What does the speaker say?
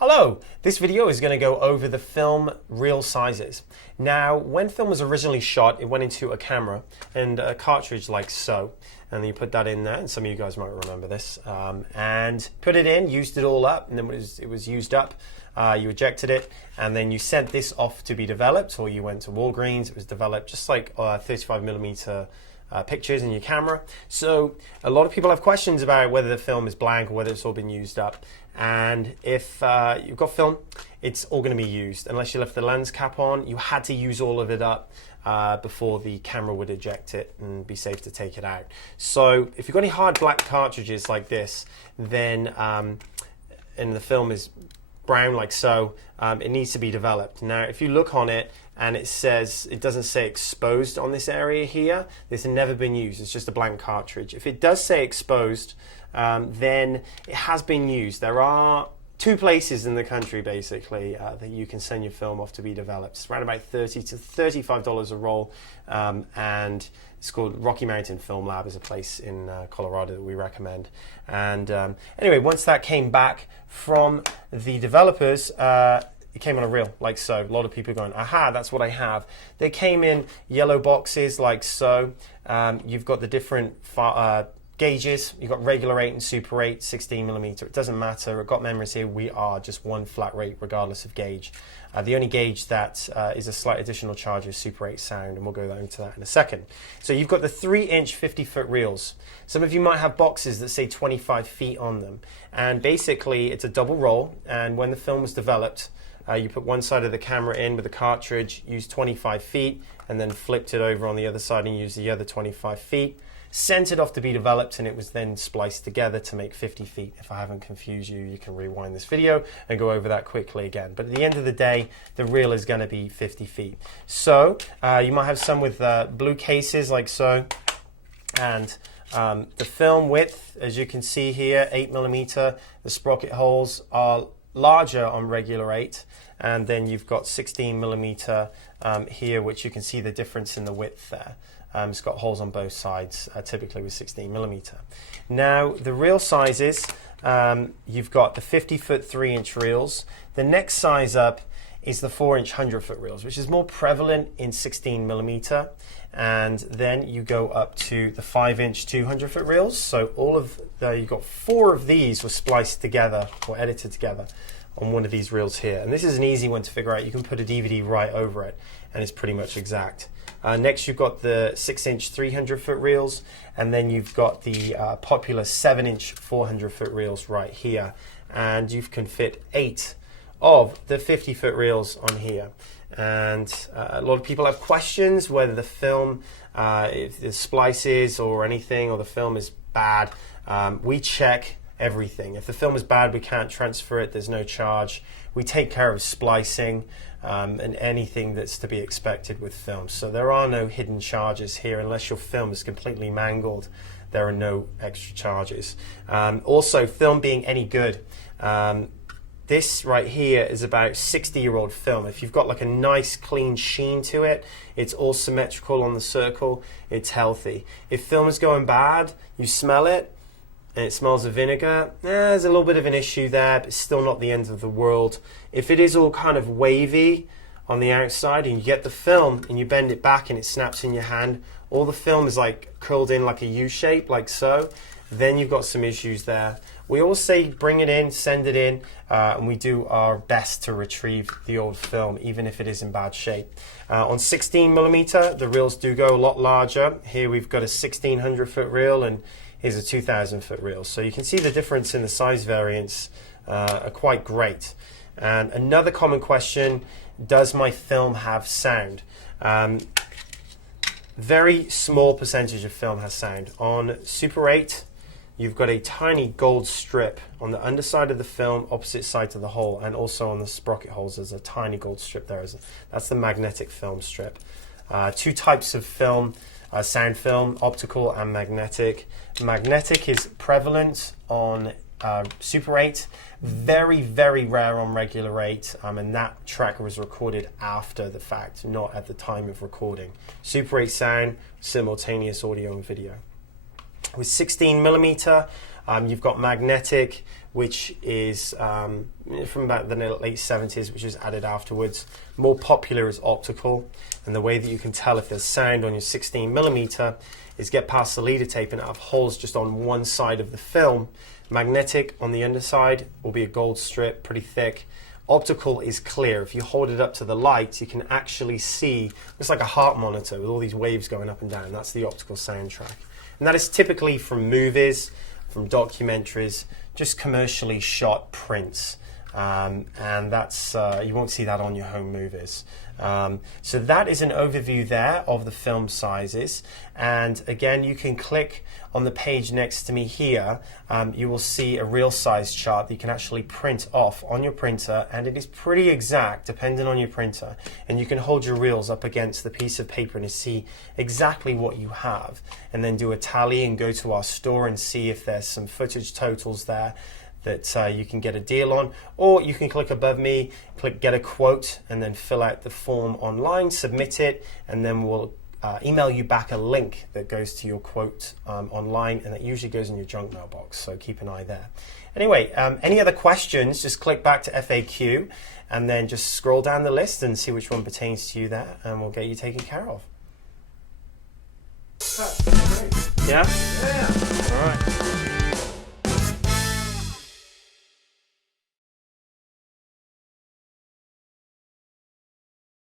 Hello, this video is going to go over the film reel sizes. Now, when film was originally shot, it went into a camera and a cartridge like so. And then you put that in there, and some of you guys might remember this, and put it in, used it all up, and then it was used up, you ejected it, and then you sent this off to be developed, or you went to Walgreens, it was developed just like 35mm pictures in your camera. So a lot of people have questions about whether the film is blank or whether it's all been used up. And if you've got film, it's all going to be used. Unless you left the lens cap on, you had to use all of it up before the camera would eject it and be safe to take it out. So if you've got any hard black cartridges like this, then and the film is brown like so, it needs to be developed. Now, if you look on it and it doesn't say exposed on this area here, this has never been used. It's just a blank cartridge. If it does say exposed, then it has been used. There are two places in the country basically that you can send your film off to be developed. It's around about $30 to $35 a roll, and it's called Rocky Mountain Film Lab, is a place in Colorado that we recommend. And anyway, once that came back from the developers, it came on a reel like so. A lot of people are going, aha, that's what I have. They came in yellow boxes like so. You've got the different gauges. You've got regular 8 and super 8, 16mm. It doesn't matter. At Got Memories here, we are just one flat rate regardless of gauge. The only gauge that is a slight additional charge is super 8 sound, and we'll go into that in a second. So you've got the 3-inch 50-foot reels. Some of you might have boxes that say 25 feet on them, and basically it's a double roll. And when the film was developed, you put one side of the camera in with a cartridge, used 25 feet, and then flipped it over on the other side and used the other 25 feet. Sent it off to be developed, and it was then spliced together to make 50 feet. If I haven't confused you, you can rewind this video and go over that quickly again. But at the end of the day, the reel is going to be 50 feet. So you might have some with blue cases like so. And the film width, as you can see here, 8mm. The sprocket holes are larger on regular 8. And then you've got 16mm here, which you can see the difference in the width there. It's got holes on both sides, typically with 16mm. Now, the reel sizes, you've got the 50-foot 3-inch reels. The next size up is the 4-inch 100-foot reels, which is more prevalent in 16mm. And then you go up to the 5-inch 200-foot reels. So you've got 4 of these were spliced together or edited together on one of these reels here. And this is an easy one to figure out. You can put a DVD right over it, and it's pretty much exact. Next, you've got the 6-inch 300-foot reels, and then you've got the popular 7-inch 400-foot reels right here. And you can fit 8 of the 50-foot reels on here. And a lot of people have questions whether the film, if the splices or anything, or the film is bad. We check everything. If the film is bad, we can't transfer it. There's no charge. We take care of splicing and anything that's to be expected with film. So there are no hidden charges here. Unless your film is completely mangled, there are no extra charges. Also, film being any good. This right here is about 60-year-old film. If you've got like a nice clean sheen to it, it's all symmetrical on the circle, it's healthy. If film is going bad, you smell it, and it smells of vinegar, there's a little bit of an issue there, but it's still not the end of the world. If it is all kind of wavy on the outside, and you get the film and you bend it back and it snaps in your hand, all the film is like curled in like a U shape, like so, then you've got some issues there. We always say bring it in, send it in, and we do our best to retrieve the old film, even if it is in bad shape. On 16mm, the reels do go a lot larger. Here we've got a 1600-foot reel, and here's a 2000-foot reel. So you can see the difference in the size variants are quite great. And another common question, does my film have sound? Very small percentage of film has sound. On Super 8, you've got a tiny gold strip on the underside of the film, opposite side to the hole, and also on the sprocket holes there's a tiny gold strip there. That's the magnetic film strip. 2 types of film, sound film, optical and magnetic. Magnetic is prevalent on Super 8, very, very rare on regular 8, and that track was recorded after the fact, not at the time of recording. Super 8 sound, simultaneous audio and video. With 16mm, You've got magnetic, which is from about the late 70s, which was added afterwards. More popular is optical, and the way that you can tell if there's sound on your 16mm is get past the leader tape and have holes just on one side of the film. Magnetic on the underside will be a gold strip, pretty thick. Optical is clear. If you hold it up to the light, you can actually see, it's like a heart monitor with all these waves going up and down. That's the optical soundtrack. And that is typically from movies, from documentaries, just commercially shot prints. And that's you won't see that on your home movies. So that is an overview there of the film sizes. And again, you can click on the page next to me here. You will see a real size chart that you can actually print off on your printer, and it is pretty exact depending on your printer. And you can hold your reels up against the piece of paper and see exactly what you have, and then do a tally and go to our store and see if there's some footage totals there that you can get a deal on. Or you can click above me, click get a quote, and then fill out the form online, submit it, and then we'll email you back a link that goes to your quote online, and that usually goes in your junk mailbox, so keep an eye there. Anyway, any other questions, just click back to FAQ and then just scroll down the list and see which one pertains to you there, and we'll get you taken care of. That's great. Yeah? Yeah. All right.